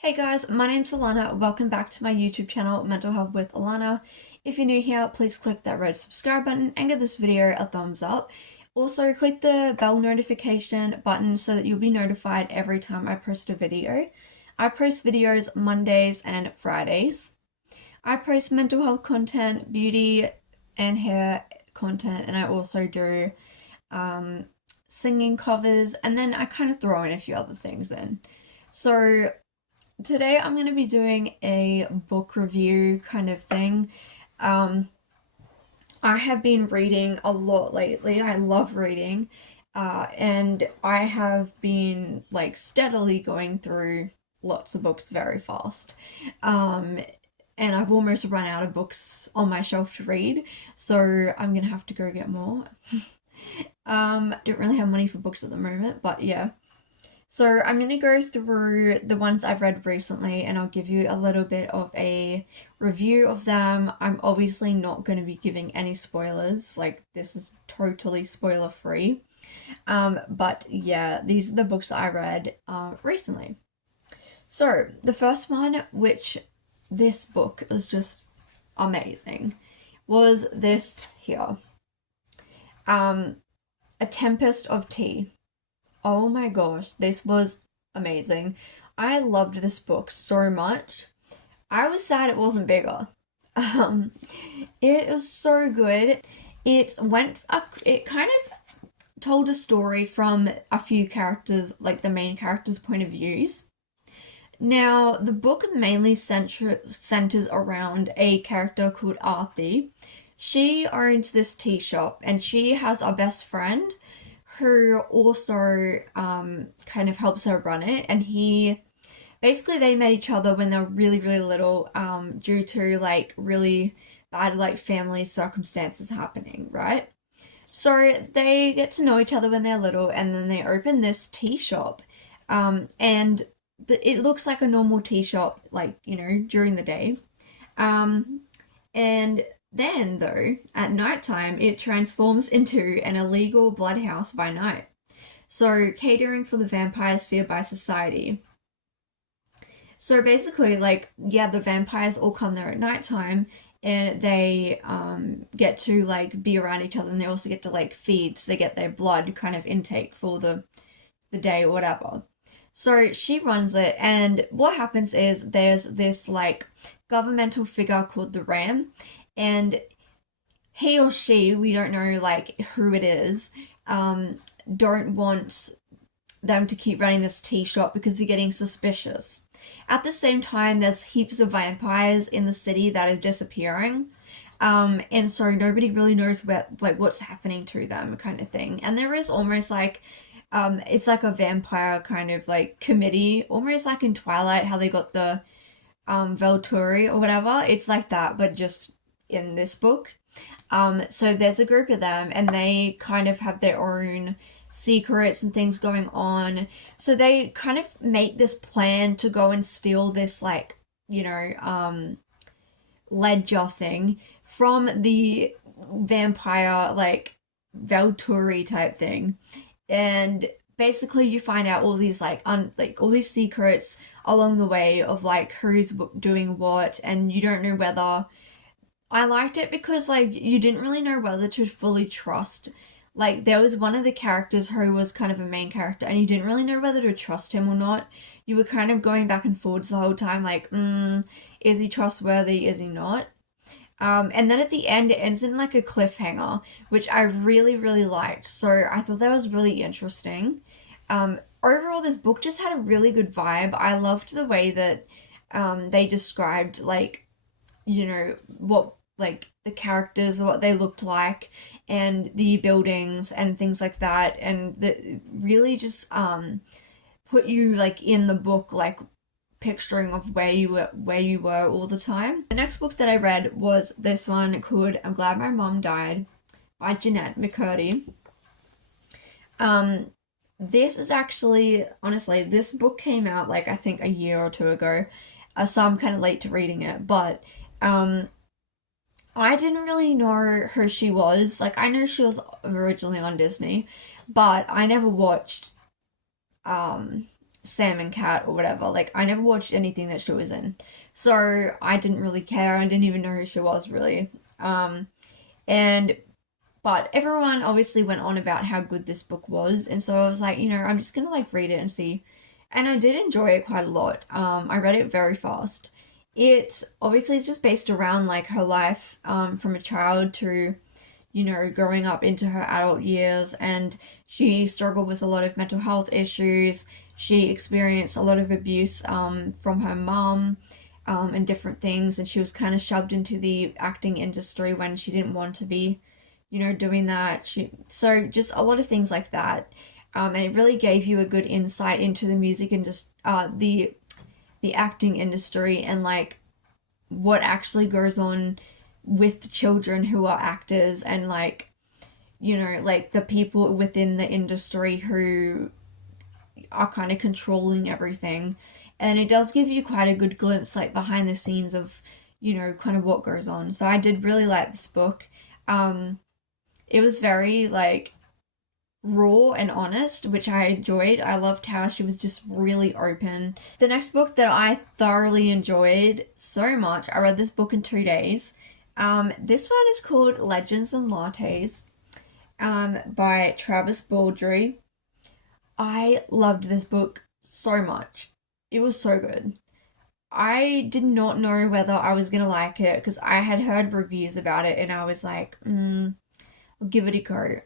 Hey guys, my name's Alana. Welcome back to my YouTube channel, Mental Health with Alana. If you're new here, please click that red subscribe button and give this video a thumbs up. Also, click the bell notification button so that you'll be notified every time I post a video. I post videos Mondays and Fridays. I post mental health content, beauty and hair content, and I also do singing covers, and then I kind of throw in a few other things in. So today I'm going to be doing a book review kind of thing. I have been reading a lot lately. I love reading. And I have been like steadily going through lots of books very fast. And I've almost run out of books on my shelf to read, so I'm gonna have to go get more. Don't really have money for books at the moment, but yeah. So I'm going to go through the ones I've read recently and I'll give you a little bit of a review of them. I'm obviously not going to be giving any spoilers, like this is totally spoiler free. But yeah, these are the books I read recently. So the first one, which this book was just amazing, was this here. A Tempest of Tea. Oh my gosh, this was amazing. I loved this book so much. I was sad it wasn't bigger. Um, it was so good. It kind of told a story from a few characters, like the main characters' point of views. Now, the book mainly centers around a character called Arthi. She owns this tea shop and she has a best friend who also kind of helps her run it, and they met each other when they were really little, due to like really bad like family circumstances happening, right? So they get to know each other when they're little, and then they open this tea shop, and it looks like a normal tea shop, like, you know, during the day, and then, though, at nighttime, it transforms into an illegal blood house by night. So, catering for the vampires feared by society. So basically, like, yeah, the vampires all come there at nighttime and they get to like be around each other, and they also get to like feed, so they get their blood kind of intake for the day or whatever. So she runs it, and what happens is there's this like governmental figure called the Ram, and he or she, we don't know like who it is, don't want them to keep running this tea shop because they're getting suspicious. At the same time, there's heaps of vampires in the city that are disappearing. And so nobody really knows what's happening to them, kind of thing. And there is almost like it's like a vampire kind of like committee, almost like in Twilight, how they got the Volturi or whatever. It's like that, but just in this book. So there's a group of them, and they kind of have their own secrets and things going on. So they kind of make this plan to go and steal this, like, you know, ledger thing from the vampire, like, Volturi type thing. And basically you find out all these like all these secrets along the way of like who's doing what, and you don't know whether. I liked it because like you didn't really know whether to fully trust. Like there was one of the characters who was kind of a main character, and you didn't really know whether to trust him or not. You were kind of going back and forwards the whole time, like, is he trustworthy? Is he not? And then at the end, it ends in like a cliffhanger, which I really liked. So I thought that was really interesting. Overall, this book just had a really good vibe. I loved the way that they described, like, you know, what like the characters, what they looked like, and the buildings and things like that, and the really just put you like in the book, like picturing of where you were all the time. The next book that I read was this one called I'm Glad My Mom Died by Jeanette McCurdy. This is actually, honestly, this book came out like I think a year or two ago, so I'm kind of late to reading it, but I didn't really know who she was. Like, I know she was originally on Disney, but I never watched Sam and Cat or whatever. Like, I never watched anything that she was in. So I didn't really care. I didn't even know who she was really. And but everyone obviously went on about how good this book was, and so I was like, I'm just gonna like read it and see. And I did enjoy it quite a lot. I read it very fast. It obviously is just based around like her life from a child to growing up into her adult years, and she struggled with a lot of mental health issues. She experienced a lot of abuse from her mom and different things, and she was kind of shoved into the acting industry when she didn't want to be, doing that. So just a lot of things like that. And it really gave you a good insight into the music and just the acting industry and like what actually goes on with children who are actors and like like the people within the industry who are kind of controlling everything. And it does give you quite a good glimpse like behind the scenes of kind of what goes on. So I did really like this book. It was very like raw and honest, which I enjoyed. I loved how she was just really open. The next book that I thoroughly enjoyed so much, I read this book in 2 days. This one is called Legends and Lattes by Travis Baldry. I loved this book so much. It was so good. I did not know whether I was gonna like it because I had heard reviews about it and I was like, I'll give it a go.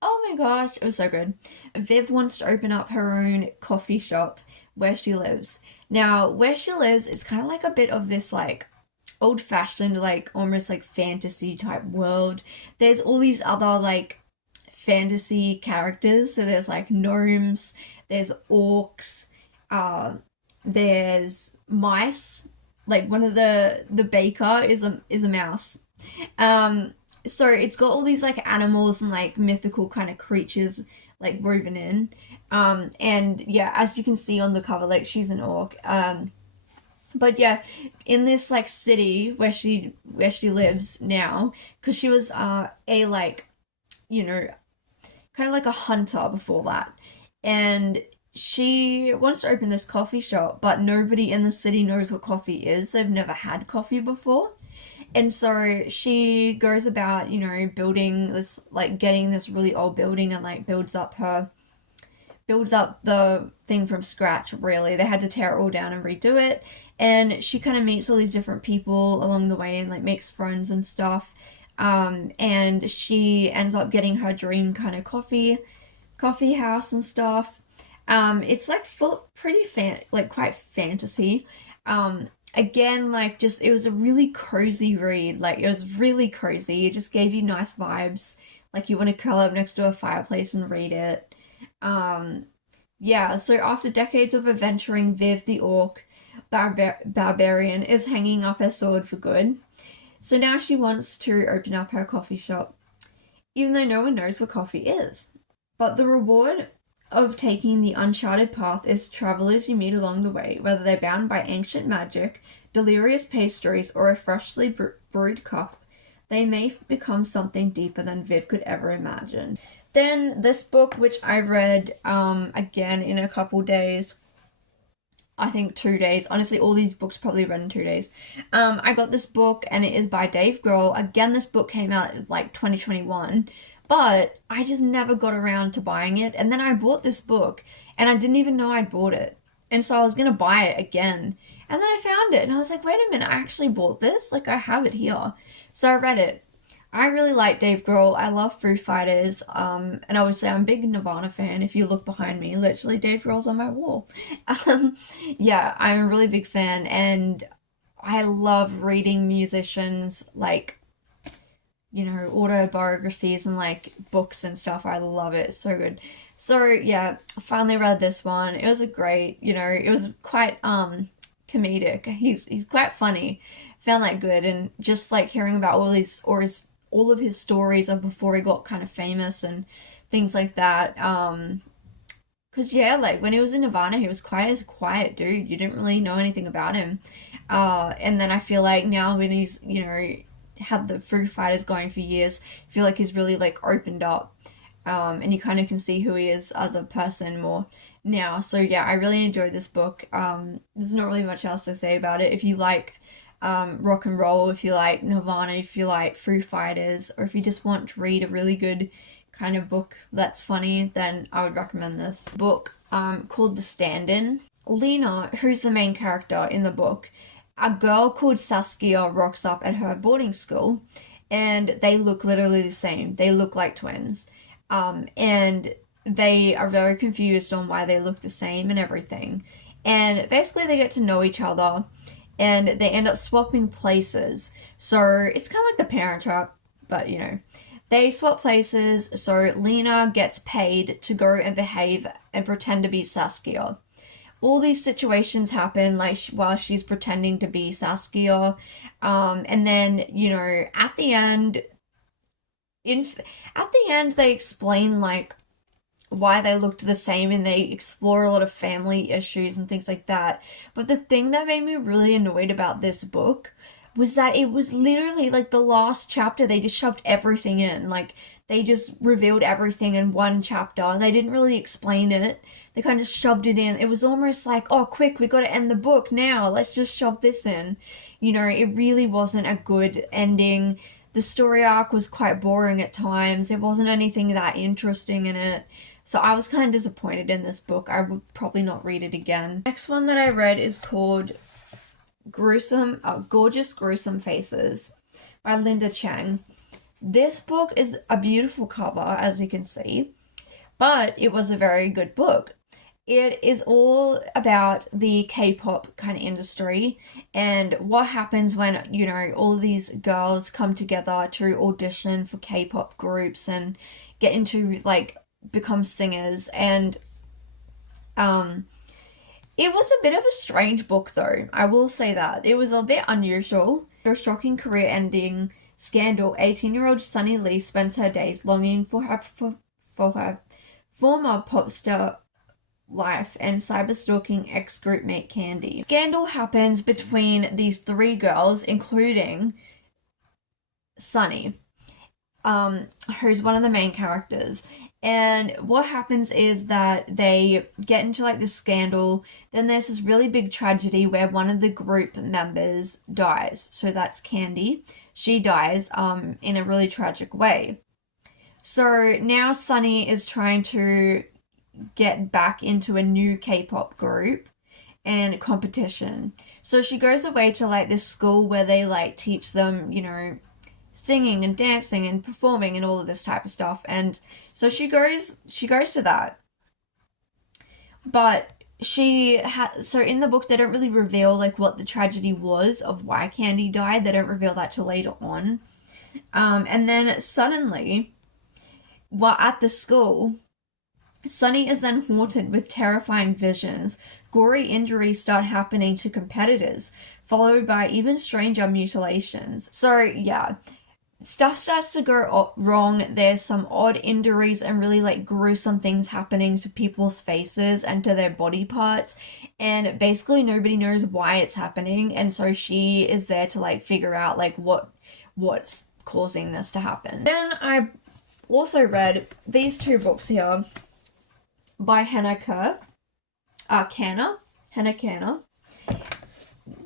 Oh my gosh, it was so good. Viv wants to open up her own coffee shop where she lives. Now, where she lives, it's kind of like a bit of this like old-fashioned, like almost like fantasy type world. There's all these other like fantasy characters. So there's like gnomes, there's orcs, there's mice. Like one of the baker is a mouse. So it's got all these like animals and like mythical kind of creatures like woven in. And yeah, as you can see on the cover, like she's an orc. But yeah, in this like city where she lives now, because she was a like kind of like a hunter before that, and she wants to open this coffee shop, but nobody in the city knows what coffee is. They've never had coffee before. And so she goes about, building this, like getting this really old building and like builds up the thing from scratch, really. They had to tear it all down and redo it. And she kind of meets all these different people along the way and like makes friends and stuff. And she ends up getting her dream kind of coffee house and stuff. It's like pretty like quite fantasy. Again, like just it was a really cozy read. Like it was really cozy. It just gave you nice vibes. Like you want to curl up next to a fireplace and read it. Yeah, so after decades of adventuring, Viv the orc barbarian is hanging up her sword for good. So now she wants to open up her coffee shop, even though no one knows what coffee is. But the reward of taking the uncharted path is travelers you meet along the way, whether they're bound by ancient magic, delirious pastries, or a freshly brewed cup. They may become something deeper than Viv could ever imagine. Then this book, which I read again in a couple days, I think 2 days. Honestly, all these books probably read in 2 days. I got this book and it is by Dave Grohl. Again, this book came out in like 2021, but I just never got around to buying it. And then I bought this book and I didn't even know I'd bought it. And so I was gonna buy it again. And then I found it and I was like, wait a minute, I actually bought this? Like I have it here. So I read it. I really like Dave Grohl. I love Foo Fighters. And obviously I'm a big Nirvana fan. If you look behind me, literally Dave Grohl's on my wall. Yeah, I'm a really big fan and I love reading musicians like, autobiographies and like books and stuff. I love it. So good. So yeah, I finally read this one. It was a great, it was quite comedic. He's quite funny. Found that good, and just like hearing about all of his stories of before he got kind of famous and things like that. Because yeah, like when he was in Nirvana, he was quite a quiet dude. You didn't really know anything about him. And then I feel like now when he's, had the Foo Fighters going for years, I feel like he's really like opened up. and you kind of can see who he is as a person more now. So yeah, I really enjoyed this book. There's not really much else to say about it. If you like rock and roll, if you like Nirvana, if you like Foo Fighters, or if you just want to read a really good kind of book that's funny, then I would recommend this book called The Stand-In. Lena, who's the main character in the book, a girl called Saskia rocks up at her boarding school, and they look literally the same. They look like twins. And they are very confused on why they look the same and everything. And basically they get to know each other, and they end up swapping places. So it's kind of like The Parent Trap, but you know. They swap places, so Lena gets paid to go and behave and pretend to be Saskia. All these situations happen like while she's pretending to be Saskia, and then you know at the end they explain like why they looked the same, and they explore a lot of family issues and things like that. But the thing that made me really annoyed about this book was that it was literally like the last chapter, they just shoved everything in. Like they just revealed everything in one chapter, and they didn't really explain it. They kind of shoved it in. It was almost like, oh quick, we got to end the book now, let's just shove this in. You know, it really wasn't a good ending. The story arc was quite boring at times. There wasn't anything that interesting in it. So I was kind of disappointed in this book. I would probably not read it again. Next one that I read is called Gorgeous Gruesome Faces by Linda Chang. This book is a beautiful cover, as you can see, but it was a very good book. It is all about the K-pop kind of industry and what happens when, you know, all of these girls come together to audition for K-pop groups and get into like become singers. And it was a bit of a strange book though, I will say that. It was a bit unusual. After a shocking career-ending scandal, 18-year-old Sunny Lee spends her days longing for her former pop star life and cyber-stalking ex-group mate Candy. Scandal happens between these three girls, including Sunny, who's one of the main characters. And what happens is that they get into like this scandal. Then there's this really big tragedy where one of the group members dies. So that's Candy. She dies in a really tragic way. So now Sunny is trying to get back into a new K-pop group and competition. So she goes away to like this school where they like teach them, you know, singing and dancing and performing and all of this type of stuff. And so she goes to that. But so in the book they don't really reveal like what the tragedy was of why Candy died. They don't reveal that till later on. And then suddenly, while at the school, Sunny is then haunted with terrifying visions. Gory injuries start happening to competitors, followed by even stranger mutilations. So yeah, stuff starts to go wrong. There's some odd injuries and really like gruesome things happening to people's faces and to their body parts, and basically nobody knows why it's happening. And so she is there to like figure out like what's causing this to happen. Then I also read these two books here by Hannah Kanner.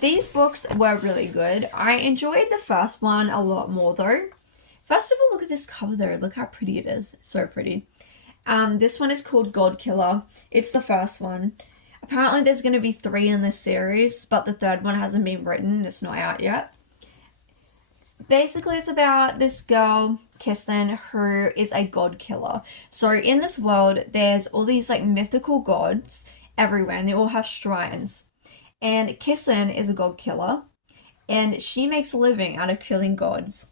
These books were really good. I enjoyed the first one a lot more though. First of all, look at this cover though. Look how pretty it is. So pretty. This one is called God Killer. It's the first one. Apparently there's going to be 3 in this series, but the third one hasn't been written. It's not out yet. Basically, it's about this girl, Kirsten, who is a god killer. So in this world, there's all these like mythical gods everywhere, and they all have shrines. And Kirsten is a god killer, and she makes a living out of killing gods.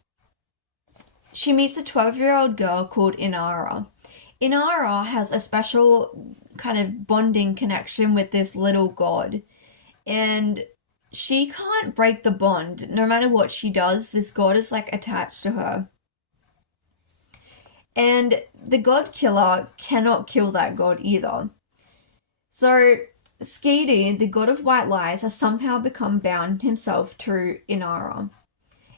She meets a 12-year-old girl called Inara. Inara has a special kind of bonding connection with this little god, and she can't break the bond. No matter what she does, this god is like attached to her. And the god killer cannot kill that god either. So Skeety, the god of white lies, has somehow become bound himself to Inara.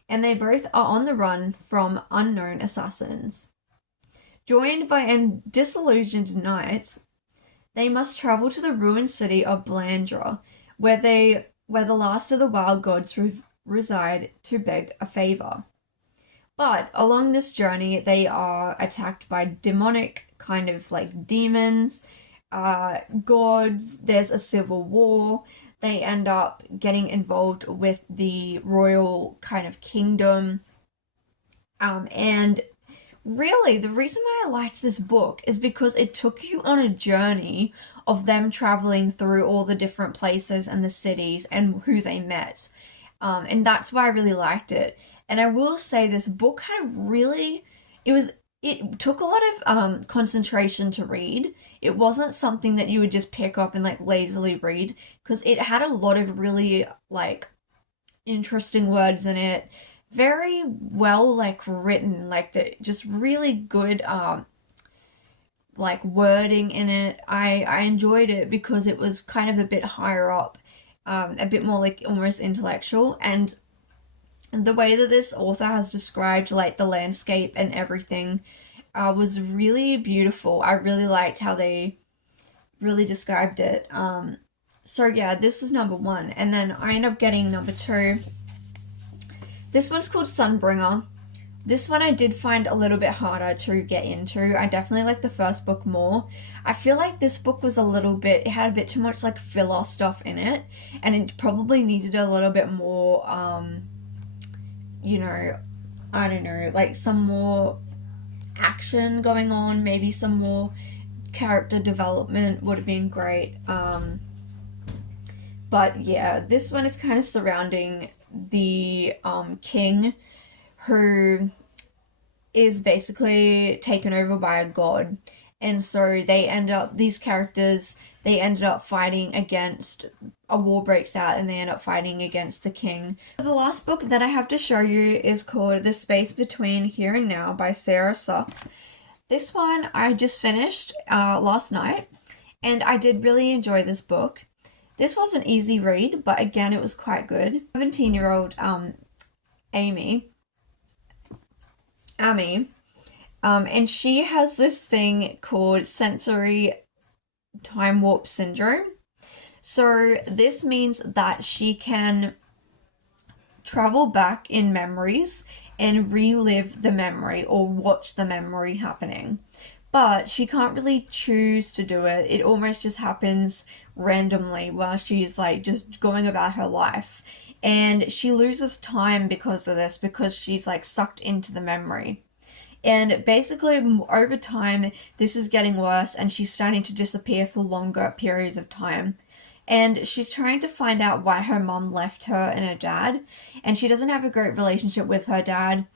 And they both are on the run from unknown assassins. Joined by a disillusioned knight, they must travel to the ruined city of Blandra, where the last of the wild gods reside, to beg a favor. But along this journey, they are attacked by demonic kind of like demons, gods. There's a civil war. They end up getting involved with the royal kind of kingdom. And really, the reason why I liked this book is because it took you on a journey of them traveling through all the different places and the cities and who they met. And that's why I really liked it. And I will say this book had really, it took a lot of concentration to read. It wasn't something that you would just pick up and like lazily read, because it had a lot of really like interesting words in it. Very well like written, like the just really good like wording in it. I enjoyed it because it was kind of a bit higher up, a bit more like almost intellectual, and the way that this author has described like the landscape and everything was really beautiful. I really liked how they really described it. So yeah, this is number 1, and then I end up getting number 2. This one's called Sunbringer. This one I did find a little bit harder to get into. I definitely like the first book more. I feel like this book was a little bit, it had a bit too much like filler stuff in it, and it probably needed a little bit more, you know, I don't know, like some more action going on, maybe some more character development would have been great. But yeah, this one is kind of surrounding the king, who is basically taken over by a god, and so these characters, they ended up fighting against, a war breaks out and they end up fighting against the king. The last book that I have to show you is called The Space Between Here and Now by Sarah Suck. This one I just finished last night, and I did really enjoy this book. This was an easy read, but again, it was quite good. 17-year-old Amy, and she has this thing called sensory time warp syndrome. So this means that she can travel back in memories and relive the memory or watch the memory happening. But she can't really choose to do it. It almost just happens randomly while she's like just going about her life. And she loses time because of this, because she's like sucked into the memory. And basically, over time, this is getting worse, and she's starting to disappear for longer periods of time. And she's trying to find out why her mom left her and her dad, and she doesn't have a great relationship with her dad.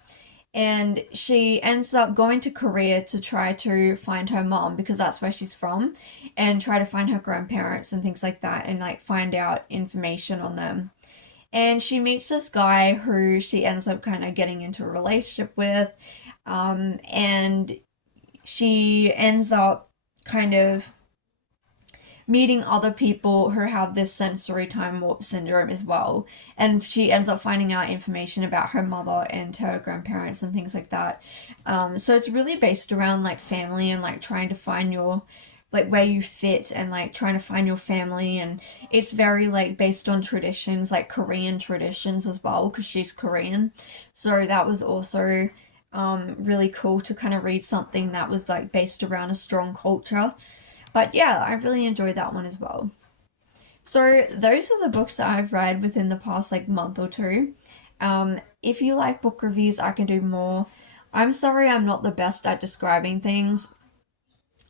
And she ends up going to Korea to try to find her mom, because that's where she's from, and try to find her grandparents and things like that, and like find out information on them. And she meets this guy who she ends up kind of getting into a relationship with, and she ends up kind of meeting other people who have this sensory time warp syndrome as well, and she ends up finding out information about her mother and her grandparents and things like that. So it's really based around like family and like trying to find your, like where you fit, and like trying to find your family, and it's very like based on traditions, like Korean traditions as well, because she's Korean. So that was also really cool to kind of read something that was like based around a strong culture. But yeah, I really enjoyed that one as well. So those are the books that I've read within the past like month or two. If you like book reviews, I can do more. I'm sorry I'm not the best at describing things.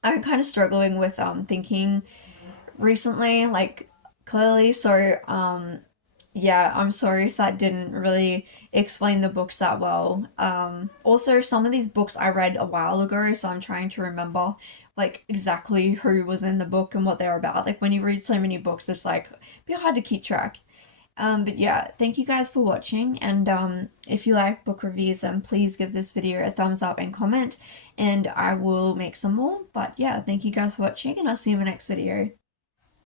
I'm kind of struggling with thinking recently, like clearly, so yeah, I'm sorry if that didn't really explain the books that well. Also, some of these books I read a while ago, so I'm trying to remember like exactly who was in the book and what they're about. Like when you read so many books, it's like a bit hard to keep track. But yeah, thank you guys for watching, and if you like book reviews, then please give this video a thumbs up and comment, and I will make some more. But yeah, thank you guys for watching, and I'll see you in the next video.